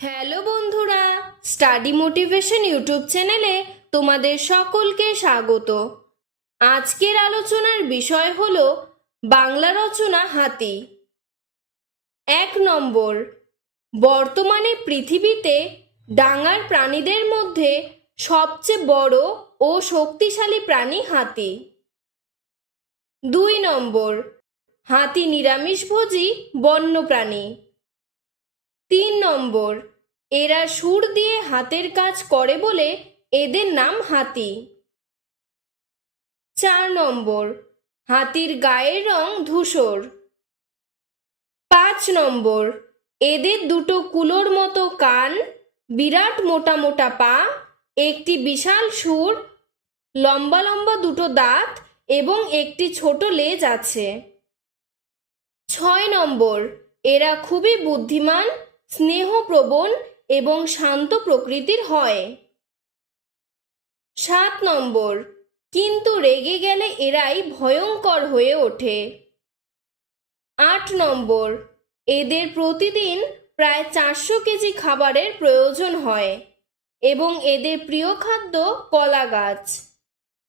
Hello বন্ধুরা, study motivation YouTube চ্যানেলে তোমাদের সকলকে স্বাগত। আজকের আলোচনার বিষয় হলো বাংলা রচনা হাতি। 1 নম্বর, বর্তমানে পৃথিবীতে ডাঙার প্রাণীদের মধ্যে সবচেয়ে বড় ও শক্তিশালী প্রাণী হাতি। 2 নম্বর, হাতি নিরামিষভোজী বন্যপ্রাণী। 3 নম্বর, এরা সুর দিয়ে হাতের কাজ করে বলে এদের নাম হাতি। 4 নম্বর, হাতির গায়ের রং ধূসর। 5 নম্বর, এদের দুটো কুলোর মতো কান, বিরাট মোটা মোটা পা, একটি বিশাল সুর, লম্বা লম্বা দুটো দাঁত এবং একটি ছোট লেজ আছে। 6 নম্বর, এরা খুবই বুদ্ধিমান, স্নেহপ্রবণ এবং শান্ত প্রকৃতির হয়। 7 নম্বর, কিন্তু রেগে গেলে এরাই ভয়ঙ্কর হয়ে ওঠে। 8 নম্বর, এদের প্রতিদিন প্রায় 400 কেজি খাবারের প্রয়োজন হয় এবং এদের প্রিয় খাদ্য কলা গাছ,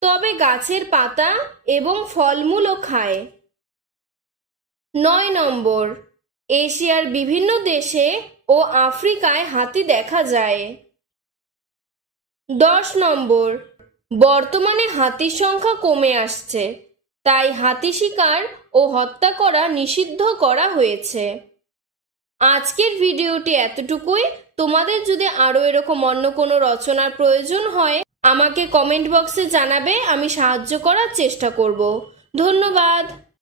তবে গাছের পাতা এবং ফলমূলও খায়। 9 নম্বর, এশিয়ার বিভিন্ন দেশে ও আফ্রিকায় হাতি দেখা যায়। 10 নম্বর, বর্তমানে হাতির সংখ্যা কমে আসছে, তাই হাতি শিকার ও হত্যা করা নিষিদ্ধ করা হয়েছে। আজকের ভিডিওটি এতটুকুই। তোমাদের যদি আরও এরকম অন্য কোনো রচনার প্রয়োজন হয় আমাকে কমেন্ট বক্সে জানাবে, আমি সাহায্য করার চেষ্টা করব। ধন্যবাদ।